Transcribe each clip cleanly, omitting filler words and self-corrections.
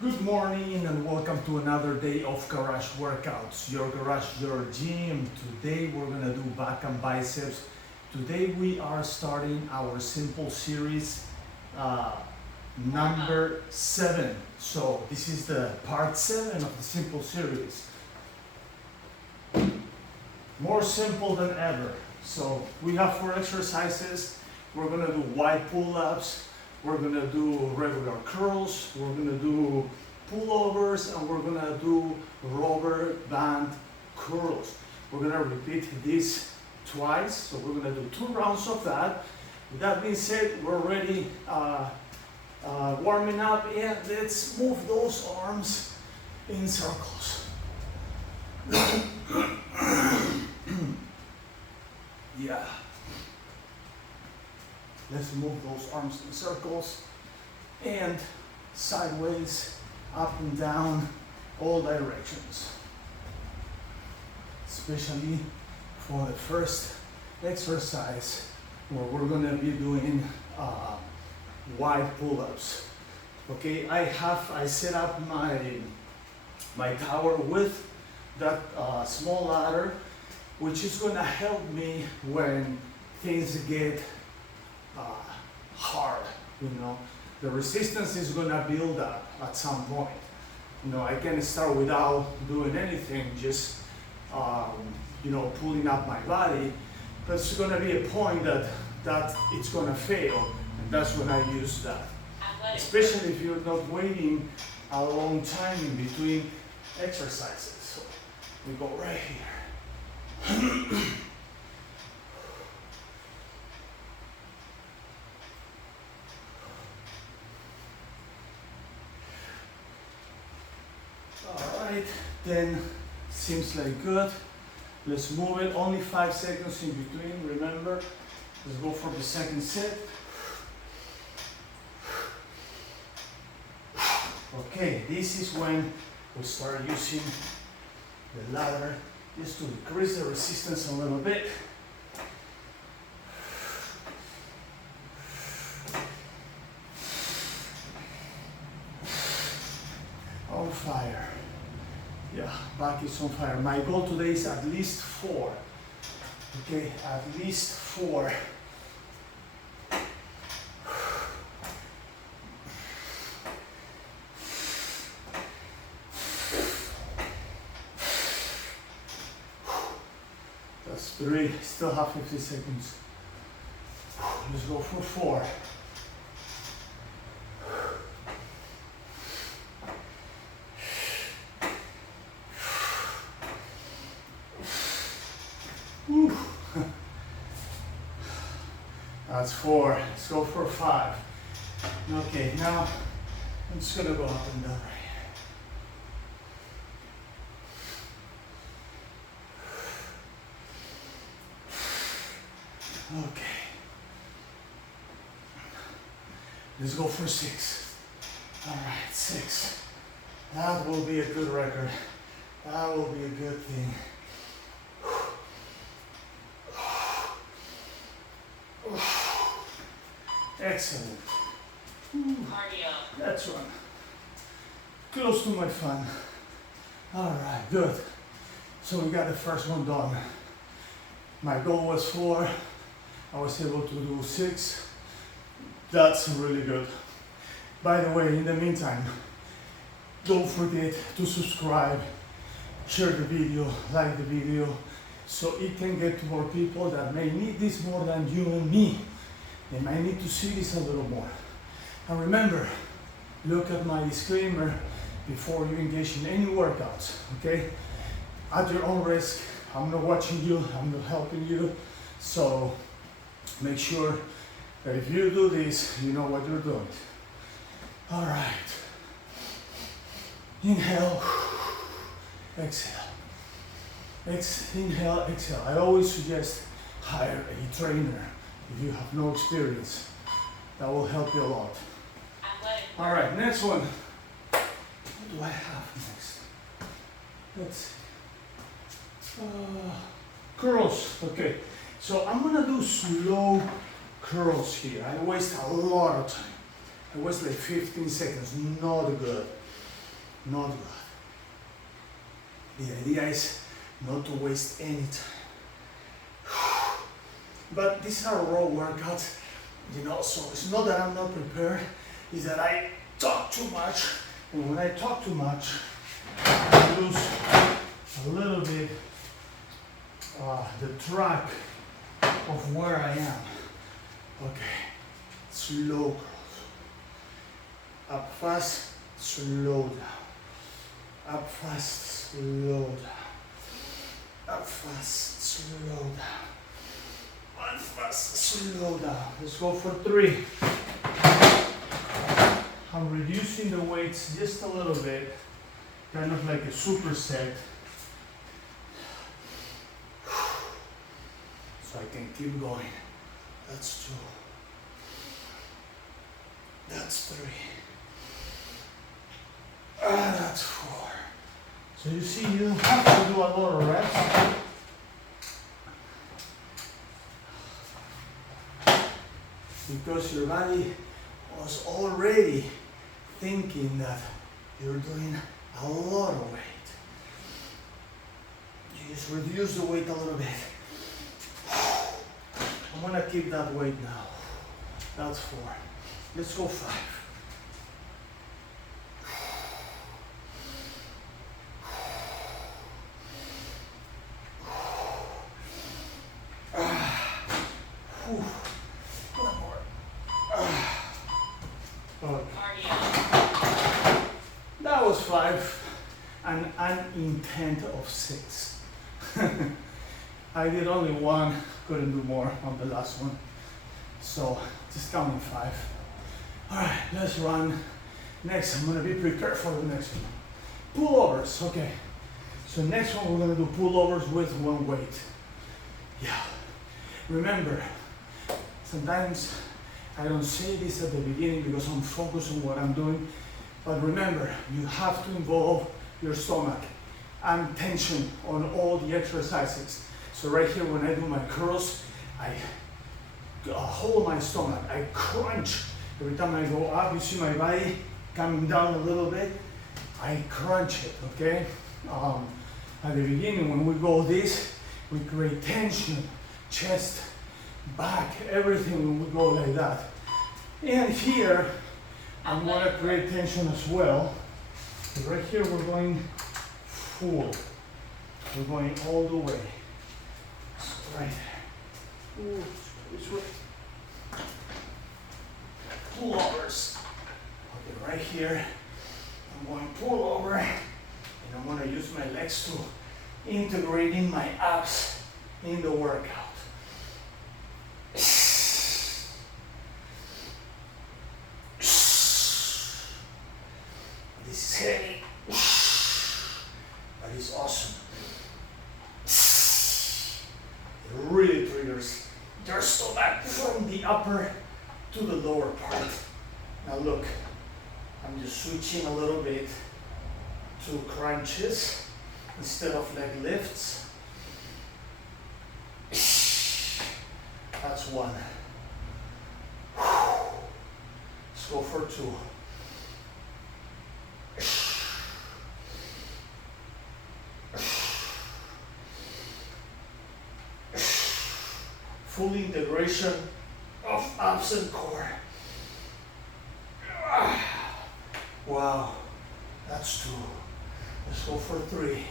Good morning and welcome to another day of garage workouts. Your garage, your gym. Today we're gonna do back and biceps. Today we are starting our simple series number 7. So this is the part 7 of the simple series. More simple than ever. So we have 4 exercises. We're gonna do wide pull-ups. We're gonna do regular curls, we're gonna do pullovers, and we're gonna do rubber band curls. We're gonna repeat this twice, so we're gonna do 2 rounds of that. With that being said, we're already warming up, and let's move those arms in circles. Yeah. Let's move those arms in circles and sideways, up and down, all directions. Especially for the first exercise where we're gonna be doing wide pull-ups. Okay, I set up my tower with that small ladder, which is gonna help me when things get hard, you know. The resistance is gonna build up at some point. You know, I can start without doing anything, just you know, pulling up my body. But it's gonna be a point that it's gonna fail, and that's when I use that. Especially if you're not waiting a long time in between exercises. So we go right here. Alright, then seems like good. Let's move it, only 5 seconds in between, remember. Let's go for the second set. Okay, this is when we start using the ladder just to increase the resistance a little bit. On fire. Yeah, back is on fire. My goal today is at least 4. Okay, at least 4. That's 3. Still have 50 seconds. Let's go for 4. That's 4. Let's go for 5. Okay, now I'm just gonna go up and down right here. Okay. Let's go for 6. All right, 6. That will be a good record. That will be a good thing. Excellent. Cardio. That's right. Close to my fun. All right, good. So we got the first one done. My goal was 4. I was able to do 6. That's really good. By the way, in the meantime, don't forget to subscribe, share the video, like the video, so it can get to more people that may need this more than you and me. They might need to see this a little more. And remember, look at my disclaimer before you engage in any workouts, okay? At your own risk. I'm not watching you, I'm not helping you. So make sure that if you do this, you know what you're doing. All right. Inhale, exhale. Inhale, exhale. I always suggest hire a trainer if you have no experience. That will help you a lot. All right, next one. What do I have next? Let's see. Curls. Okay, so I'm gonna do slow curls here. I waste a lot of time. I waste like 15 seconds. Not good. not good. The idea is not to waste any time. But these are raw workouts, you know, so it's not that I'm not prepared, it's that I talk too much, and when I talk too much, I lose a little bit the track of where I am. Okay, slow growth. Up fast, slow down. Up fast, slow down. Up fast, slow down. Up fast, slow down. Let's go for 3. I'm reducing the weights just a little bit, kind of like a superset, so I can keep going. That's 2. That's 3. That's 4. So you see, you don't have to do a lot of reps. Because your body was already thinking that you're doing a lot of weight. You just reduce the weight a little bit. I'm gonna keep that weight now. That's 4. Let's go 5. One more. Okay. Cardio. That was 5 and an intent of 6. I did only 1, couldn't do more on the last one. So just counting 5. Alright, let's run. Next, I'm gonna be prepared for the next one. Pullovers, okay. So next one we're gonna do pullovers with 1 weight. Yeah. Remember, sometimes I don't say this at the beginning because I'm focused on what I'm doing, but remember, you have to involve your stomach and tension on all the exercises. So right here, when I do my curls, I hold my stomach, I crunch. Every time I go up, you see my body coming down a little bit, I crunch it, okay? At the beginning, when we go this, we create tension, chest, back, everything when we go like that. And here, I'm gonna create tension as well. So right here, we're going full. We're going all the way. So right there. Ooh, which way? Pullovers. Okay, right here, I'm going pull over, and I'm gonna use my legs to integrating my abs in the workout. This is heavy, but it's awesome. It really triggers your stomach from the upper to the lower part. Now look, I'm just switching a little bit to crunches instead of leg lifts. That's 1. Let's go for 2. Full integration of abs and core. Wow, that's 2. Let's go for 3.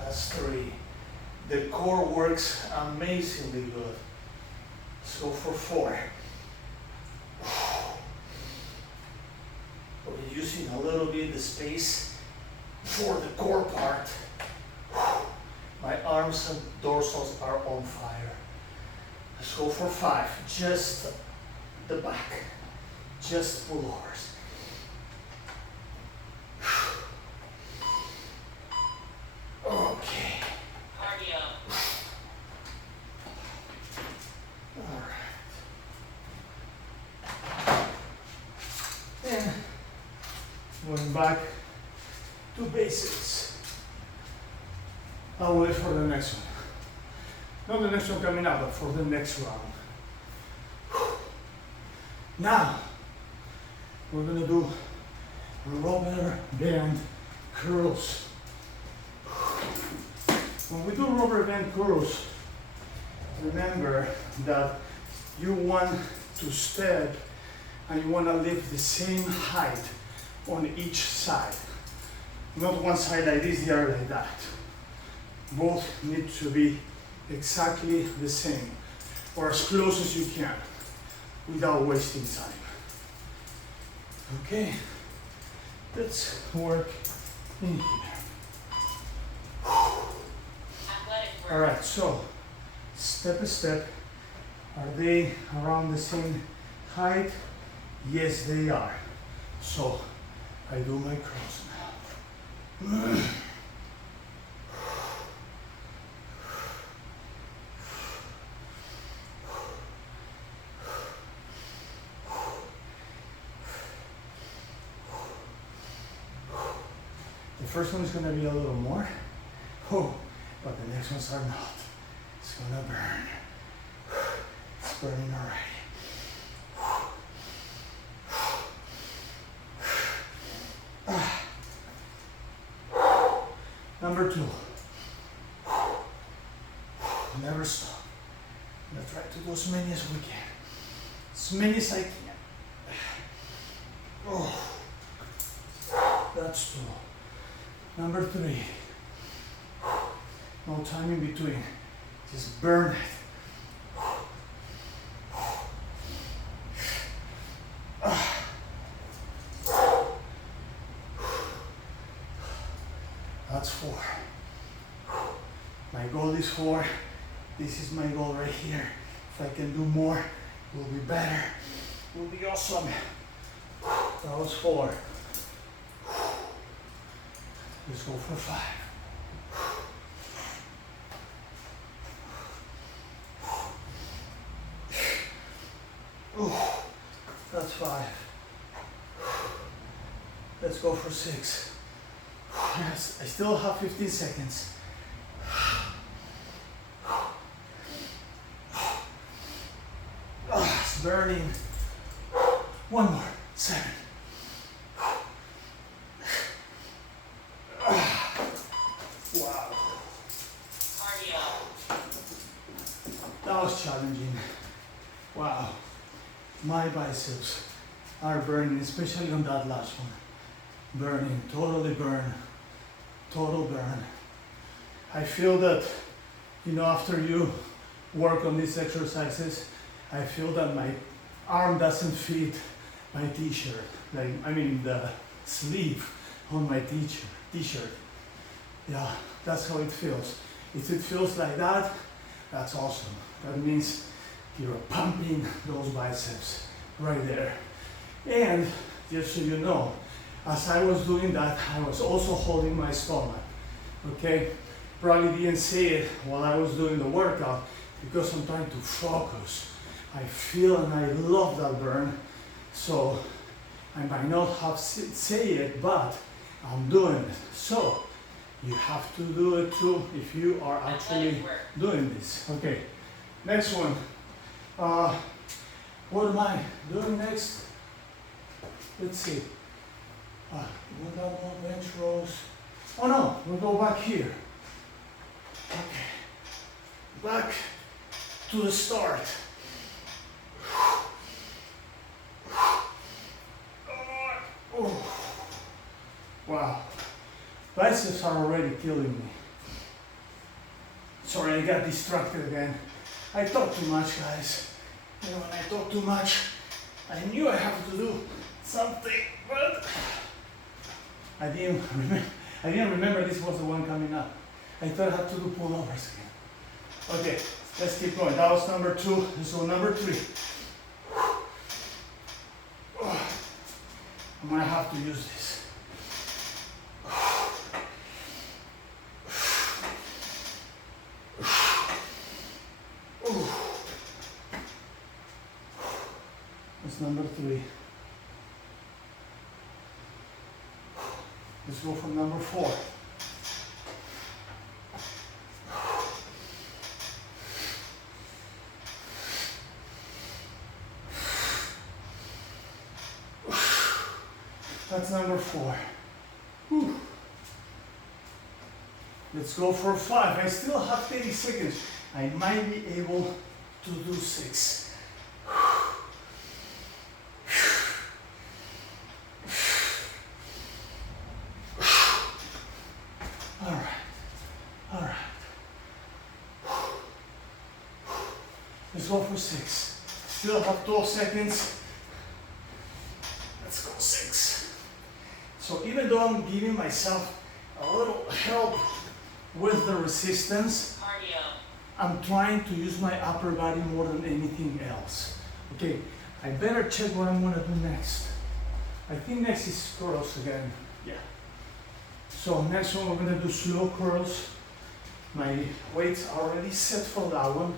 That's 3. The core works amazingly good. Let's go for 4. We're using a little bit the space for the core part. My arms and dorsals are on fire. Let's go for 5. Just the back. Just pullovers. Okay. Cardio. All right. And going back to basics. I'll wait for the next one. Not the next one coming up, but for the next round. Now, we're gonna do rubber band curls. When we do rubber band curls, remember that you want to step and you want to lift the same height on each side. Not one side like this, the other like that. Both need to be exactly the same, or as close as you can, without wasting time. Okay, let's work in here. Athletic work. All right, so step by step, are they around the same height? Yes, they are. So I do my curls now. The first one is going to be a little more, but the next ones are not. It's going to burn. It's burning already. Number 2. Never stop. I'm going to try to do as many as we can. As many as I can. That's 2. Number 3. No time in between. Just burn it. That's 4. My goal is 4. This is my goal right here. If I can do more, it will be better. It will be awesome. That was 4. Let's go for 5. That's 5. Let's go for 6. Yes, I still have 15 seconds. It's burning. 1 more. 7. Wow. Cardio. That was challenging. Wow. My biceps are burning, especially on that last one. Burning, totally burn. Total burn. I feel that, after you work on these exercises, I feel that my arm doesn't fit my t-shirt. The sleeve on my t-shirt. Yeah, that's how it feels. If it feels like that, that's awesome. That means you're pumping those biceps right there. And just so you know, as I was doing that, I was also holding my stomach. Okay? Probably didn't say it while I was doing the workout because I'm trying to focus. I feel and I love that burn. So I might not have say it, but I'm doing it. So you have to do it too if you are actually doing this. Okay, next one. What am I doing next? Let's see. We got more bench rows. Oh no, we'll go back here. Okay, back to the start. Oh. Wow, biceps are already killing me. Sorry, I got distracted again. I talk too much, guys. When I talk too much, I knew I have to do something, but I didn't remember this was the one coming up. I thought I had to do pullovers again. Okay, let's keep going. That was number 2. So number 3. I'm gonna have to use this. That's number 3. Let's go from number 4. That's number 4. Whew. Let's go for 5. I still have 30 seconds. I might be able to do 6. All right. Let's go for 6. Still have 12 seconds. Let's go 6. So even though I'm giving myself a little help with the resistance, Cardio. I'm trying to use my upper body more than anything else. Okay, I better check what I'm gonna do next. I think next is curls again. Yeah. So next one we're gonna do slow curls. My weights are already set for that one.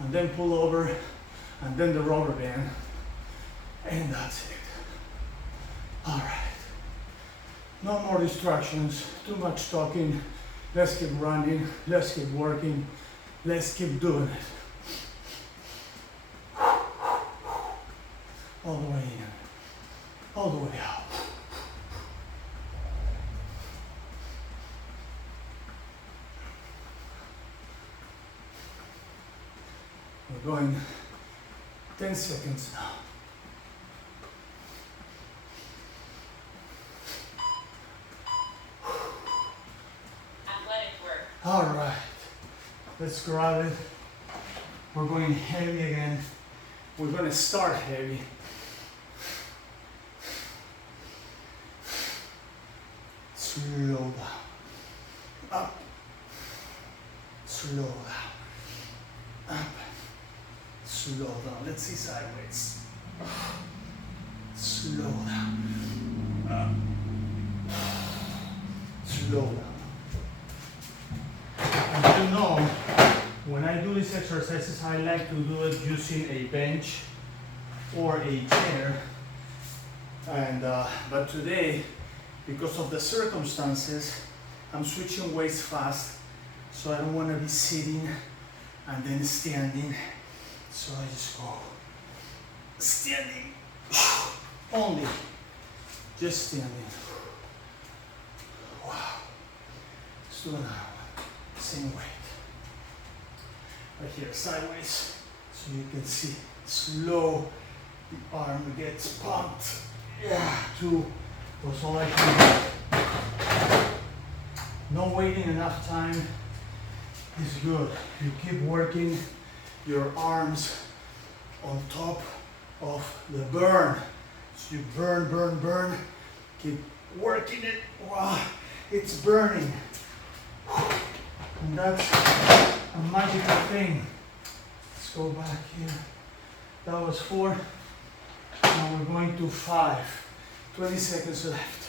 And then pull over, and then the rubber band. And that's it. All right. No more distractions, too much talking. Let's keep running, let's keep working, let's keep doing it. All the way in, all the way out. We're going 10 seconds now. All right, let's grab it. We're going heavy again. We're going to start heavy. Slow down. Up. Slow down. Up. Slow down. Let's see sideways. Slow down. Up. Slow down. You know, when I do these exercises, I like to do it using a bench or a chair. And but today, because of the circumstances, I'm switching weights fast, so I don't want to be sitting and then standing. So I just go standing only, just standing. Wow. Let's do another one. Same weight. Right here, sideways, so you can see slow. The arm gets pumped. Yeah, 2. That's all I can do. No waiting enough time is good. You keep working your arms on top of the burn. So you burn, burn, burn. Keep working it. Wow, it's burning. And that's a magical thing. Let's go back here. That was 4. Now we're going to 5. 20 seconds left.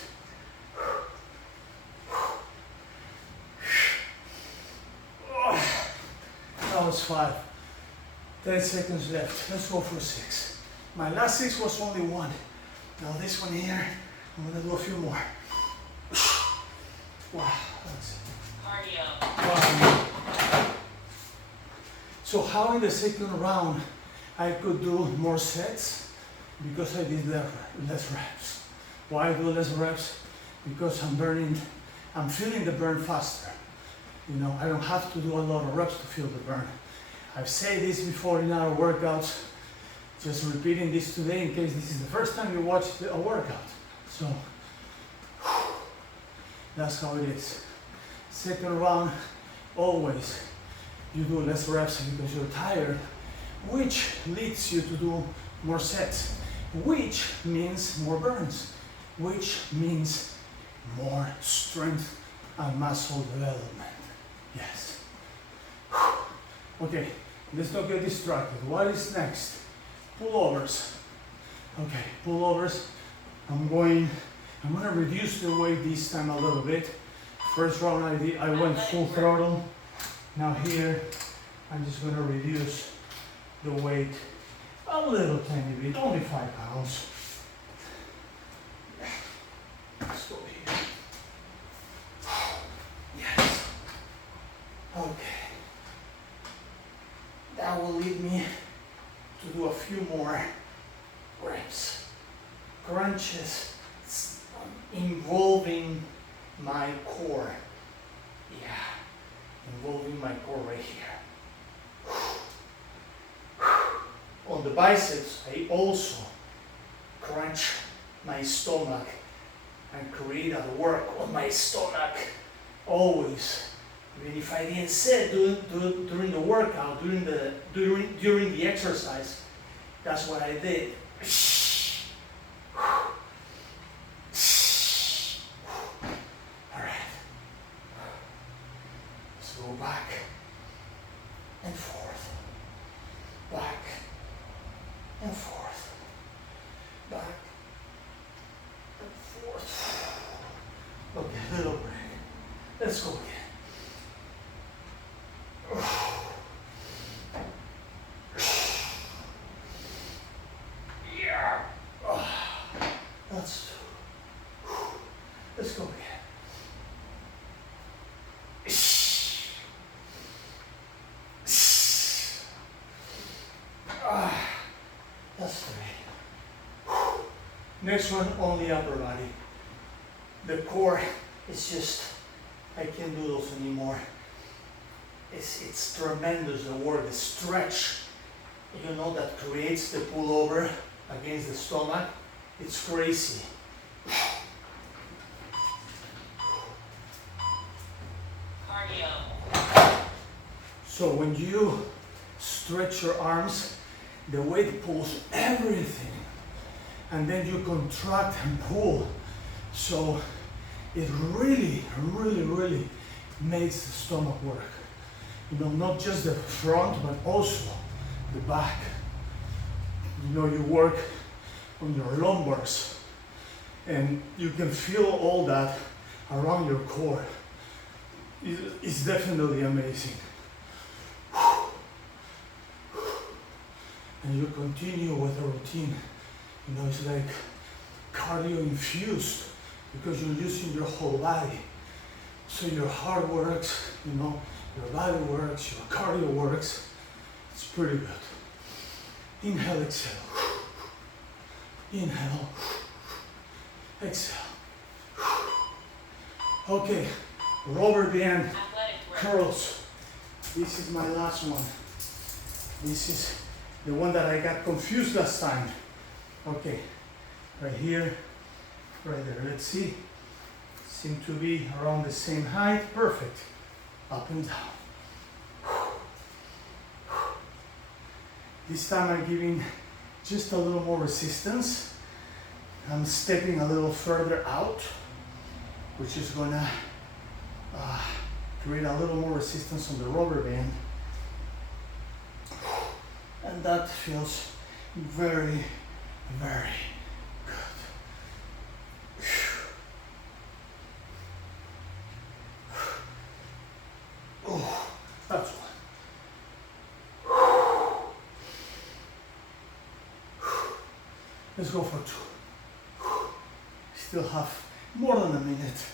That was 5. 10 seconds left. Let's go for 6. My last 6 was only 1. Now this one here, I'm gonna do a few more. Wow, that's it. Cardio. So how in the second round I could do more sets? Because I did less reps. Why do less reps? Because I'm feeling the burn faster. You know, I don't have to do a lot of reps to feel the burn. I've said this before in our workouts, just repeating this today in case this is the first time you watch a workout. So that's how it is. Second round, always you do less reps because you're tired, which leads you to do more sets, which means more burns, which means more strength and muscle development. Yes. Okay, let's not get distracted. What is next? Pullovers. Okay, pullovers. I'm gonna reduce the weight this time a little bit. First round I went full throttle. Now here, I'm just gonna reduce the weight a little tiny bit, only 5 pounds. Let's go here. Yes. Okay. That will lead me to do a few more reps. crunches involving my core. Yeah, involving my core right here. On the biceps, I also crunch my stomach and create a work on my stomach. Always. Even if I didn't say it during the workout, during the exercise, that's what I did. Alright. Let's go back and forth. Back and forth. Back and forth. Okay, little break. Let's go again. Yeah. That's two. Let's go again. That's three. Next one, only upper body. The core is just, I can't do those anymore. It's tremendous, the work, the stretch, you know, that creates the pullover against the stomach. It's crazy. Cardio. So when you stretch your arms, the weight pulls everything, and then you contract and pull. So it really, really, really makes the stomach work. You know, not just the front, but also the back. You know, you work on your lumbars, and you can feel all that around your core. It's definitely amazing. And you continue with the routine. You know, it's like cardio infused because you're using your whole body. So your heart works, you know, your body works, your cardio works. It's pretty good. Inhale, exhale. Inhale, exhale. Okay, rubber band curls. This is my last one. This is the one that I got confused last time. Okay, right here, right there. Let's see. Seem to be around the same height. Perfect. Up and down. This time I'm giving just a little more resistance. I'm stepping a little further out, which is gonna create a little more resistance on the rubber band. And that feels very, very good. Oh, that's one. Let's go for two. Still have more than a minute.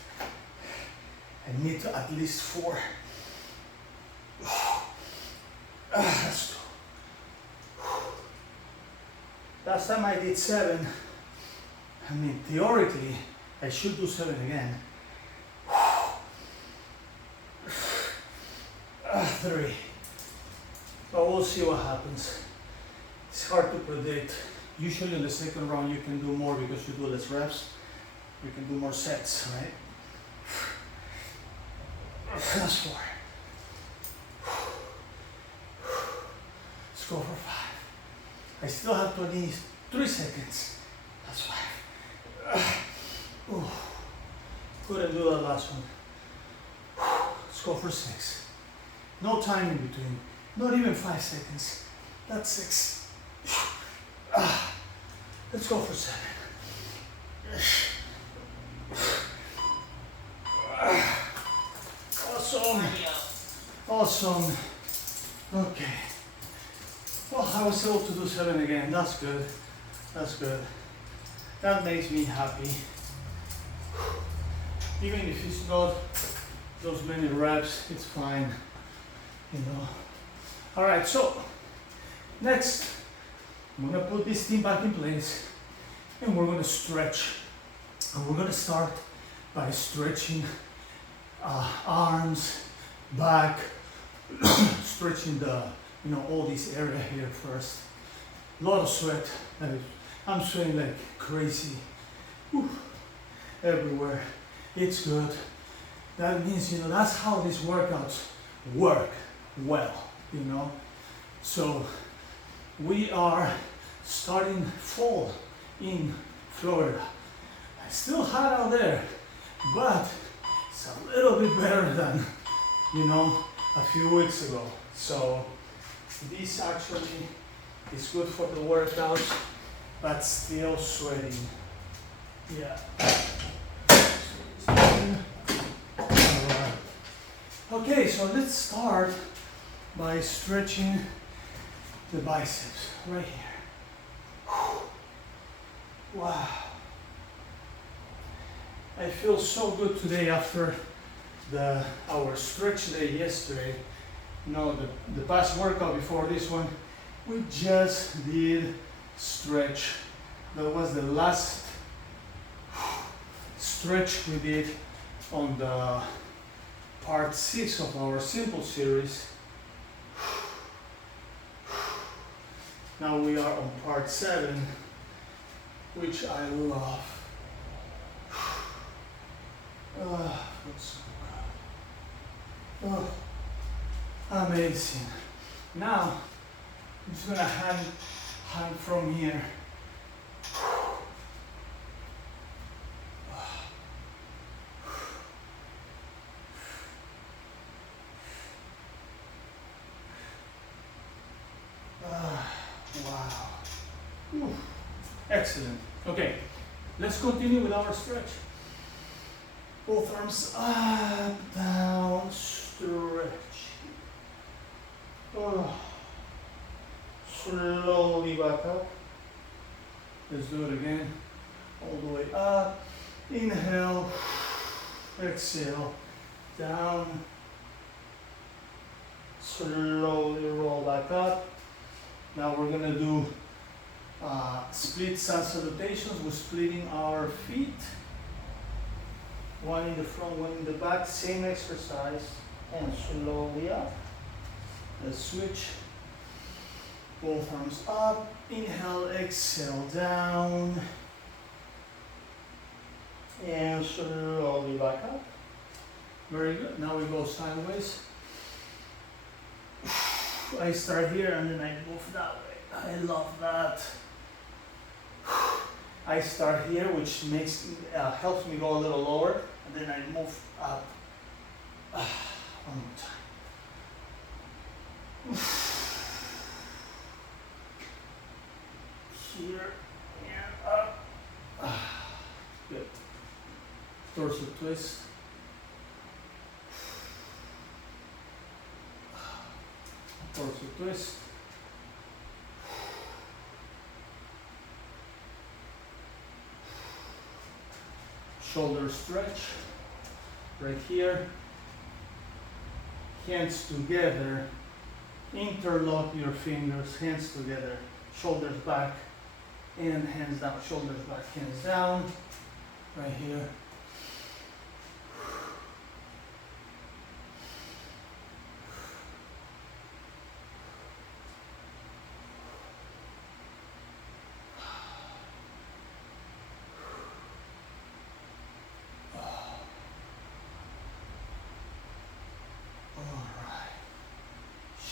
I need at least 4. That's 2. Last time I did 7. I mean, theoretically, I should do 7 again. 3. But we'll see what happens. It's hard to predict. Usually in the second round you can do more because you do less reps. You can do more sets, right? That's 4. Let's go for 5. I still have 23 seconds. That's 5. Couldn't do that last one. Let's go for 6. No time in between. Not even 5 seconds. That's 6. Let's go for 7. Awesome. Awesome. Okay. Well, I was able to do 7 again. That's good. That's good. That makes me happy. Even if it's not those many reps, it's fine. You know. All right. So next, I'm gonna put this thing back in place. and we're gonna stretch. And we're gonna start by stretching arms, back, stretching the, all this area here first. A lot of sweat. I'm sweating like crazy. Whew. Everywhere. It's good. That means, that's how these workouts work well, So we are starting fall in Florida. It's still hot out there, but it's a little bit better than, a few weeks ago. So this actually is good for the workouts, but still sweating. Yeah. Alright. Okay, so let's start by stretching the biceps right here. Wow. I feel so good today after our stretch day yesterday. The past workout before this one, we just did stretch. That was the last stretch we did on the part 6 of our simple series. Now we are on part 7, which I love. That's so good. Oh, amazing. Now, I'm just gonna hang from here. Wow. Whew. Excellent. Okay, let's continue with our stretch. Both arms up, down, stretch. Oh. Slowly back up. Let's do it again. All the way up. Inhale. Exhale. Down. Slowly roll back up. Now we're gonna do split sun salutations. We're splitting our feet. One in the front, one in the back, same exercise, and slowly up. Let's switch. Both arms up, inhale, exhale, down, and slowly back up. Very good. Now we go sideways. I start here and then I move that way. I love that. I start here, which helps me go a little lower, and then I move up. One more time. Here and up. Good. Torso twist. Torso twist. Shoulder stretch, right here. Hands together, interlock your fingers, hands together, shoulders back, and hands down, shoulders back, hands down, right here.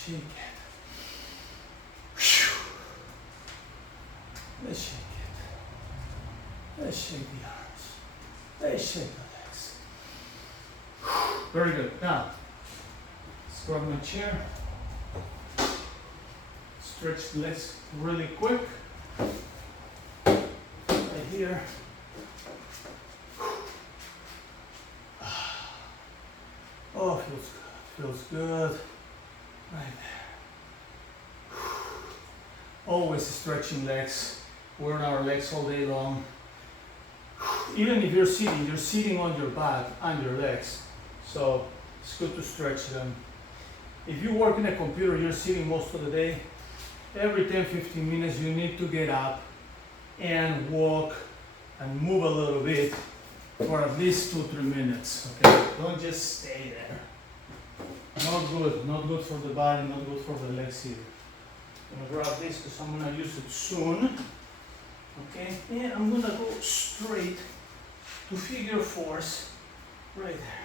Shake it. Let's shake it. Let's shake the arms. Let's shake the legs. Very good. Now, let's grab my chair. Stretch the legs really quick. Right here. Oh, feels good. Feels good. Right there. Always stretching legs. We're on our legs all day long. Even if you're sitting on your back and your legs. So it's good to stretch them. If you work in a computer, you're sitting most of the day. Every 10-15 minutes you need to get up and walk and move a little bit for at least 2-3 minutes. Okay, don't just stay there. Not good for the body, not good for the legs either. I'm gonna grab this because I'm gonna use it soon. Okay, and I'm gonna go straight to figure fours right there.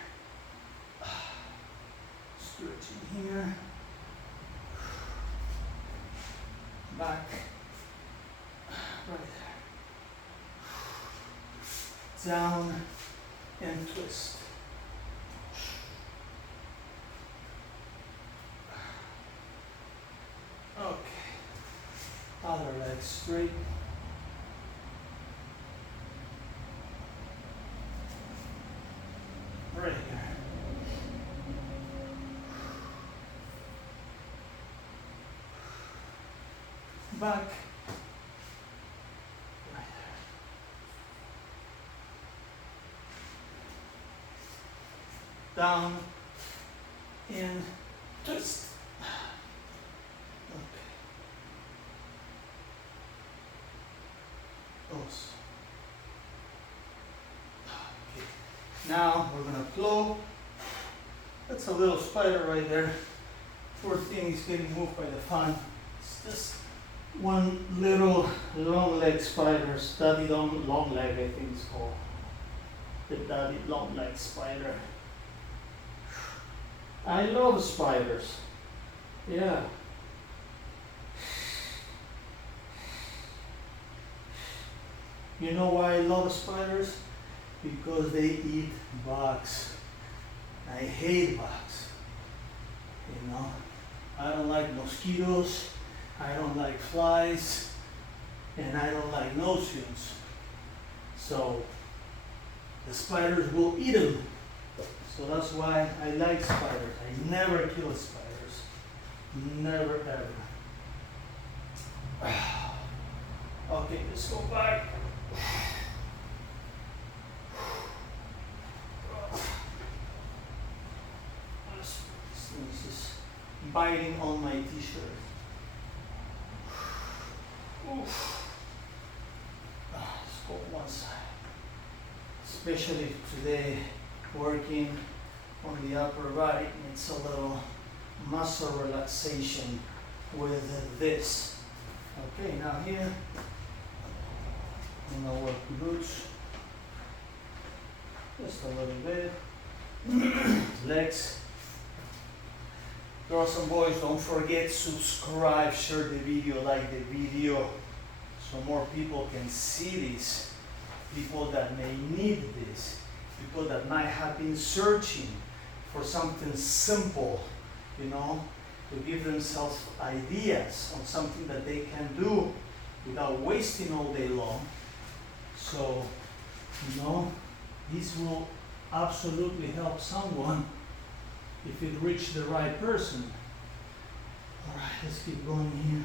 Stretching here, back, right there, down and twist. Okay, other leg straight. Right here. Back. Right there. Down and twist. Okay. Those. Okay. Now we're gonna flow. That's a little spider right there. Poor thing is getting moved by the fan. It's just one little long leg spider. Daddy long leg, I think it's called. The daddy long leg spider. I love spiders. Yeah. You know why I love spiders? Because they eat bugs. I hate bugs. You know, I don't like mosquitoes, I don't like flies, and I don't like no-shoes. So the spiders will eat them. So that's why I like spiders. I never kill spiders. Never ever. Okay, let's go back. This thing is biting on my t-shirt. Let's go one side. Especially today, working on the upper body, it's a little muscle relaxation with this. Okay, now here, I'm gonna work glutes, just a little bit. Legs. Girls and boys, don't forget, subscribe, share the video, like the video, so more people can see this. People that may need this, people that might have been searching for something simple, you know, to give themselves ideas on something that they can do without wasting all day long. So, you know, this will absolutely help someone if it reached the right person. All right, let's keep going here.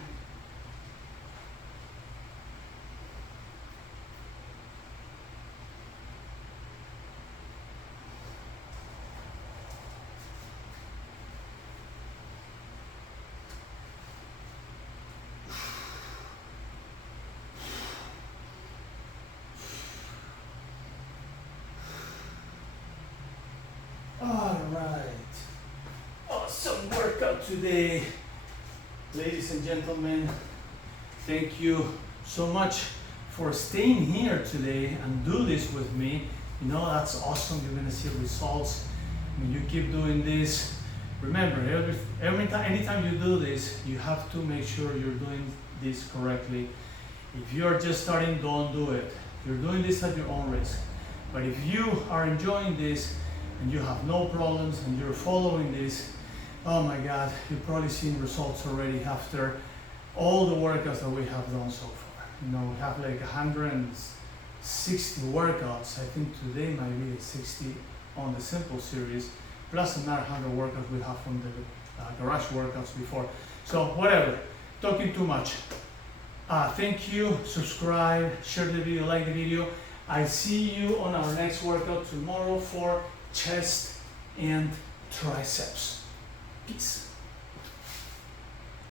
All right, awesome workout today, ladies and gentlemen. Thank you so much for staying here today and do this with me. You know, that's awesome. You're gonna see results when you keep doing this. Remember, anytime you do this, you have to make sure you're doing this correctly. If you're just starting, don't do it. You're doing this at your own risk. But if you are enjoying this and you have no problems and you're following this, oh my God, you've probably seen results already after all the workouts that we have done so far. You know, we have like 160 workouts. I think today might be 60 on the simple series, plus another 100 workouts we have from the garage workouts before. So whatever, talking too much. Thank you, subscribe, share the video, like the video. I see you on our next workout tomorrow for chest and triceps. Peace.